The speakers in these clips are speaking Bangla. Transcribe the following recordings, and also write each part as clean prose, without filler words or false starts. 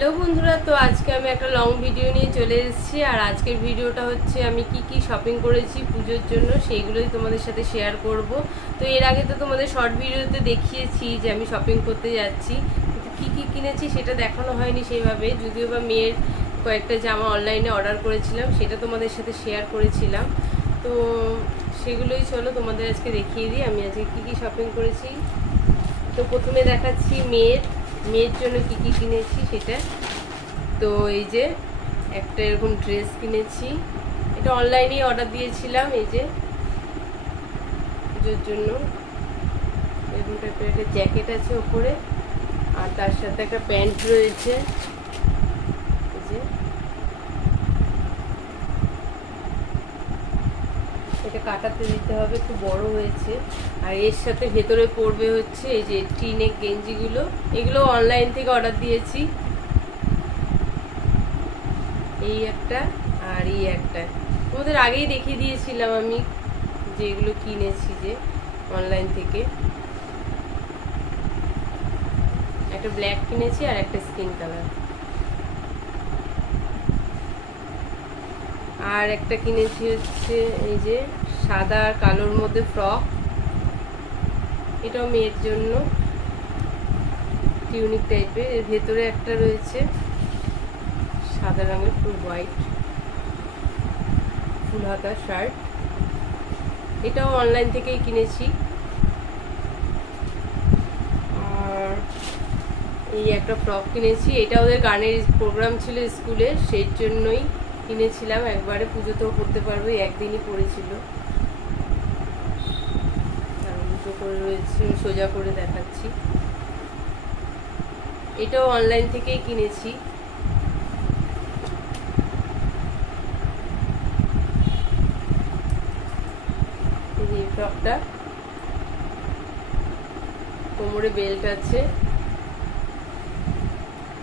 হ্যালো বন্ধুরা, তো আজকে আমি একটা লং ভিডিও নিয়ে চলে এসেছি। আর আজকের ভিডিওটা হচ্ছে আমি কি শপিং করেছি পুজোর জন্য, সেইগুলোই তোমাদের সাথে শেয়ার করব। তো এর আগে তো তোমাদের শর্ট ভিডিওতে দেখিয়েছি যে আমি শপিং করতে যাচ্ছি, কিন্তু কি কিনেছি সেটা দেখানো হয়নি সেইভাবে। যদিও বা মেয়ের কয়েকটা জামা অনলাইনে অর্ডার করেছিলাম, সেটা তোমাদের সাথে শেয়ার করেছিলাম। তো সেগুলোই চলো তোমাদের আজকে দেখিয়ে দিই আমি আজকে কি শপিং করেছি। তো প্রথমে দেখাচ্ছি মেয়ের জন্য কি কিনেছি সেটা। তো এই যে একটা এরকম ড্রেস কিনেছি, এটা অনলাইনেই অর্ডার দিয়েছিলাম। এই যে পুজোর জন্য এরকম টাইপের একটা জ্যাকেট আছে ওপরে, আর তার সাথে একটা প্যান্ট রয়েছে। এই যে এটা কাটাতে দিতে হবে, খুব বড় হয়েছে। আর এর সাথে ভেতরে পড়বে হচ্ছে এই যে টিনেক গেঞ্জিগুলো, এগুলো অনলাইন থেকে অর্ডার দিয়েছি। এই একটা আর এই একটা তোমাদের আগেই দেখিয়ে দিয়েছিলাম আমি, যে এগুলো কিনেছি যে অনলাইন থেকে। একটা ব্ল্যাক কিনেছি আর একটা স্কিন কালার, আর একটা কিনেছি হচ্ছে এই যে সাদা আর কালোর মধ্যে ফ্রক, এটাও মেয়ের জন্য ইউনিক টাইপের। এর ভেতরে একটা রয়েছে সাদা রঙের ফুল হোয়াইট ফুল হাতা শার্ট, এটাও অনলাইন থেকেই কিনেছি। আর এই একটা ফ্রক কিনেছি, এটা ওদের গানের প্রোগ্রাম ছিল স্কুলে, সেই জন্যই কিনেছিলাম। একবারে পুজোতেও পরতে পারবো, একদিনই পরেছিল। দুটো করে রয়েছে, সোজা করে দেখাচ্ছি। এটাও অনলাইন থেকেই কিনেছি। এই ফ্রকটা কোমরে বেল্ট আছে।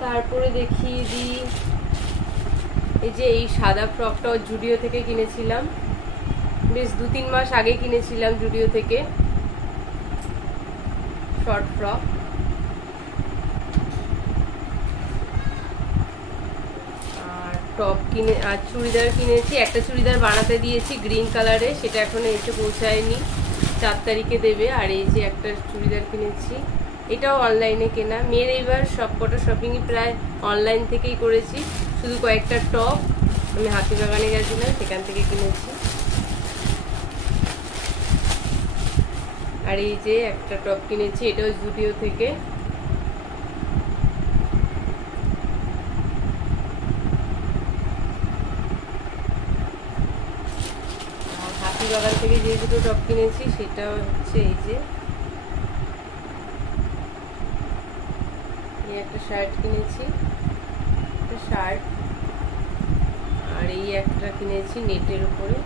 তারপরে দেখিয়ে দিই এই যে এই সাদা ফ্রকটাও জুডিও থেকে কিনেছিলাম, বেশ 2-3 মাস আগে কিনেছিলাম জুডিও থেকে। শর্ট ফ্রক, আর টপ কিনে আর চুড়িদার কিনেছি। একটা চুড়িদার বানাতে দিয়েছি গ্রিন কালারে, সেটা এখনো এসে পৌঁছায়নি, 4 তারিখে দেবে। আর এই যে একটা চুড়িদার কিনেছি, এটাও অনলাইনে কেনা। মেয়ের এইবার সবকটা শপিংই প্রায় অনলাইন থেকেই করেছি, শুধু কয়েকটা টপ আমি হাতিবাগানে গেছিলাম সেখান থেকে কিনেছি। আর এই যে একটা টপ কিনেছি, এটাও জুডিও থেকে। আর হাতিবাগান থেকে যে দুটো টপ কিনেছি সেটা হচ্ছে এই যে একটা শার্ট কিনেছি, একটা শার্ট, আর এই একটা কিনেছি নেটের উপরে।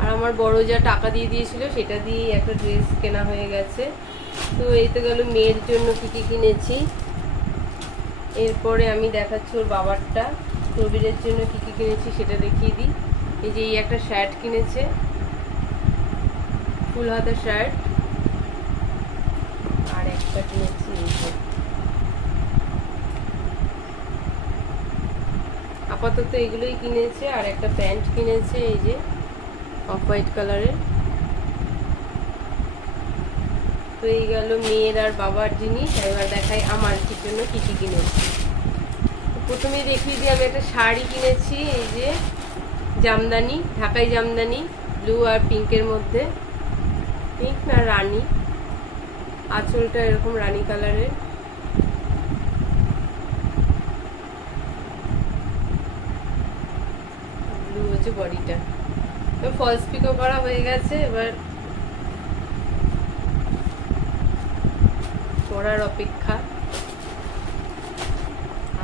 আর আমার বড় যা টাকা দিয়ে দিয়েছিল সেটা দিয়ে একটা ড্রেস কেনা হয়ে গেছে। তো এই তো গেল মেয়ের জন্য কি কিনেছি। এরপরে আমি দেখাচ্ছি ওর বাবারটা, প্রবীরের জন্য কি কিনেছি সেটা দেখিয়ে দিই। এই যে এই একটা শার্ট কিনেছে, ফুল হাতা শার্ট, আর একটা কিনেছি এই যে, আপাতত এগুলোই কিনেছে। আর একটা প্যান্ট কিনেছে এই যে অফ হোয়াইট কালারের। তো এই গেল মেয়ের আর বাবার জিনিস। এবার দেখাই আমার কি জন্য কি কিনেছি। প্রথমেই দেখিয়ে দিই, আমি একটা শাড়ি কিনেছি, এই যে জামদানি, ঢাকাই জামদানি, ব্লু আর পিঙ্কের মধ্যে, পিঙ্ক না রানী, আঁচলটা এরকম রানী কালারের। ব্লু হচ্ছে বডিটা। ফলস পিকও করা হয়ে গেছে, এবার পরার অপেক্ষা।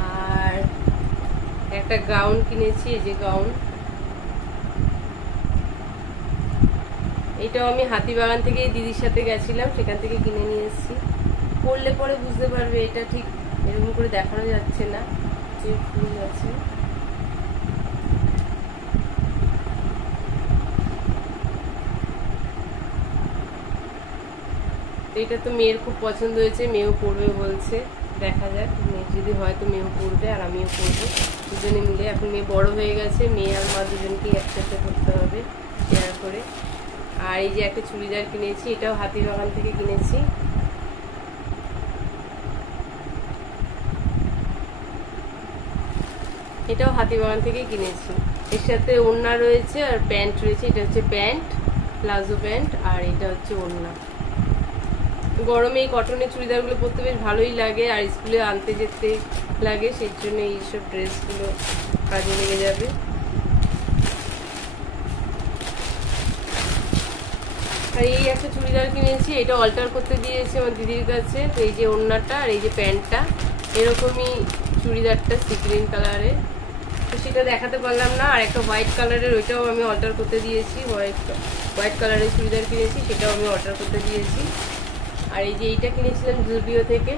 আর একটা গাউন কিনেছি, এই যে গাউন, এটাও আমি হাতিবাগান থেকে দিদির সাথে গেছিলাম, সেখান থেকে কিনে নিয়ে এসেছি। পরলে পরে বুঝতে পারবে, এটা ঠিক এরকম করে দেখানো যাচ্ছে না, ফুল আছে। তো এটা তো মেয়ের খুব পছন্দ হয়েছে, মেয়েও পরবে বলছে, দেখা যাক মেয়ে যদি হয় তো মেয়েও পরবে আর আমিও পরবো দুজনে মিলে। এখন মেয়ে বড় হয়ে গেছে, মেয়ে আর মা দুজনকেই একসাথে করতে হবে শেয়ার করে। আর এই যে একটা চুড়িদার কিনেছি, এটাও হাতিবাগান থেকে কিনেছি। এটাও হাতিবাগান থেকে কিনেছি। এর সাথে ওড়না রয়েছে আর প্যান্ট রয়েছে। এটা হচ্ছে প্যান্ট, প্লাজো প্যান্ট, আর এটা হচ্ছে ওড়না। গরমে এই কটনের চুড়িদারগুলো পরতে বেশ ভালোই লাগে, আর স্কুলে আনতে যেতে লাগে, সেই জন্য এইসব ড্রেসগুলো কাজে লেগে যাবে। আর এই একটা চুড়িদার কিনেছি, এটা অল্টার করতে দিয়েছি আমার দিদির কাছে। তো এই যে ওড়নাটা আর এই যে প্যান্টটা এরকমই চুড়িদারটা সি গ্রিন কালারের, তো সেটা দেখাতে পারলাম না। আর একটা হোয়াইট কালারের, ওইটাও আমি অল্টার করতে দিয়েছি, হোয়াইট কালারের চুড়িদার কিনেছি, সেটাও আমি অল্টার করতে দিয়েছি। আর এই যে এইটা কিনেছিলাম জুডিও থেকে,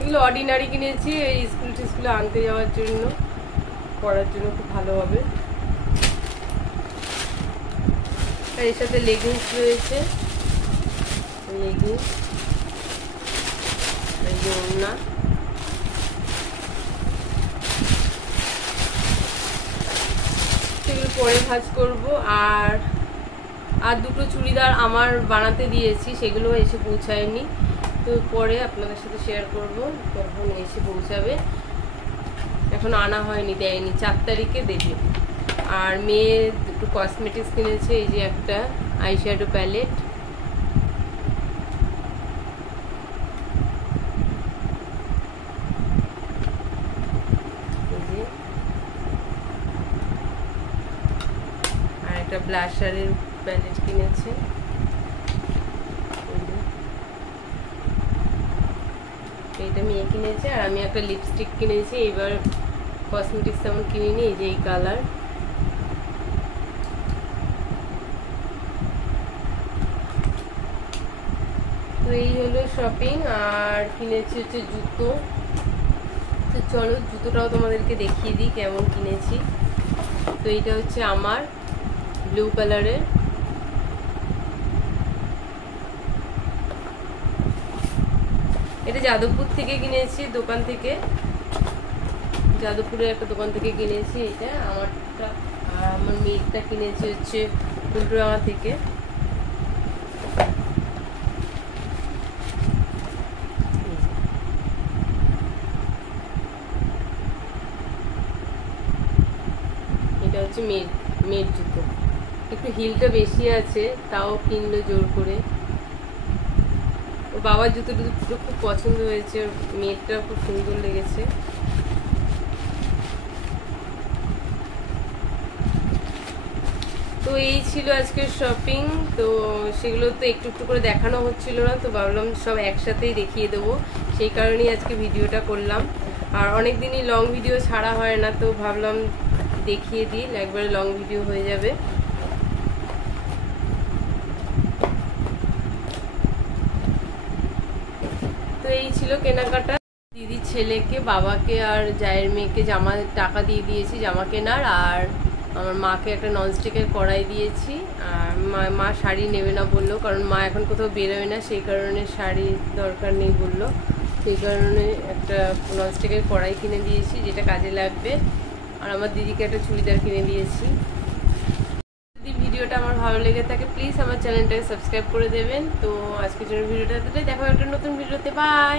এগুলো অর্ডিনারি কিনেছি, এই স্কুলে আনতে যাওয়ার জন্য, পরার জন্য খুব ভালো হবে। আর এর সাথে লেগিংস রয়েছে, লেগিংস, এই যে ওড়না। সেগুলো পরে ভাঁজ করবো। আর দুটো চুড়িদার আমার বানাতে দিয়েছি, সেগুলো এসে পৌঁছায়নি, তো পরে আপনাদের সাথে শেয়ার করব কখন এসে পৌঁছাবে। এখন আনা হয়নি, দেয়নি, 4 তারিখে দেবে। আর মেয়ে দুটো কসমেটিক্স কিনেছে, এই যে একটা আইশ্যাডো প্যালেট, আর একটা ব্লাশারের প্যালেট কিনেছে। এটা মেয়ে কিনেছে। আর আমি একটা লিপস্টিক কিনেছি, এবার কসমেটিক্স তেমন কিনিনি, এই যে এই কালার। তো এই হলো শপিং। আর কিনেছি হচ্ছে জুতো, তো চলো জুতোটাও তোমাদেরকে দেখিয়ে দিই কেমন কিনেছি। তো এইটা হচ্ছে আমার ব্লু কালারের, এটা যাদবপুর থেকে কিনেছি, দোকান থেকে, যাদবপুরের একটা দোকান থেকে কিনেছি এটা আমারটা। আর আমার মেয়েরটা কিনেছি হচ্ছে উল্টোডাঙা থেকে। এটা হচ্ছে মেয়ের জুতো, একটু হিলটা বেশি আছে, তাও কিনলো জোর করে। ও বাবার জুতোটা পুরো খুব পছন্দ হয়েছে, ওর মেয়েরটা খুব সুন্দর লেগেছে। তো এই ছিল আজকের শপিং। তো সেগুলো তো একটু একটু করে দেখানো হচ্ছিল না, তো ভাবলাম সব একসাথেই দেখিয়ে দেবো, সেই কারণেই আজকে ভিডিওটা করলাম। আর অনেক দিনই লং ভিডিও ছাড়া হয় না, তো ভাবলাম দেখিয়ে দিই, একবারে লং ভিডিও হয়ে যাবে। তো এই ছিল কেনাকাটা। দিদির ছেলেকে, বাবাকে আর জায়ের মেয়েকে টাকা দিয়ে দিয়েছি জামা কেনার। আর আমার মাকে একটা ননস্টিকের কড়াই দিয়েছি। আর মা শাড়ি নেবে না বললো, কারণ মা এখন কোথাও বেরোয় না, সেই কারণে শাড়ি দরকার নেই বললো, সেই কারণে একটা ননস্টিকের কড়াই কিনে দিয়েছি, যেটা কাজে লাগবে। আর আমার দিদিকে একটা চুড়িদার কিনে দিয়েছি। যদি ভিডিওটা আমার ভালো লেগে থাকে প্লিজ আমার চ্যানেলটাকে সাবস্ক্রাইব করে দেবেন। তো আজকের জন্য ভিডিওটা দেখা একটা নতুন ভিডিওতে, বাই।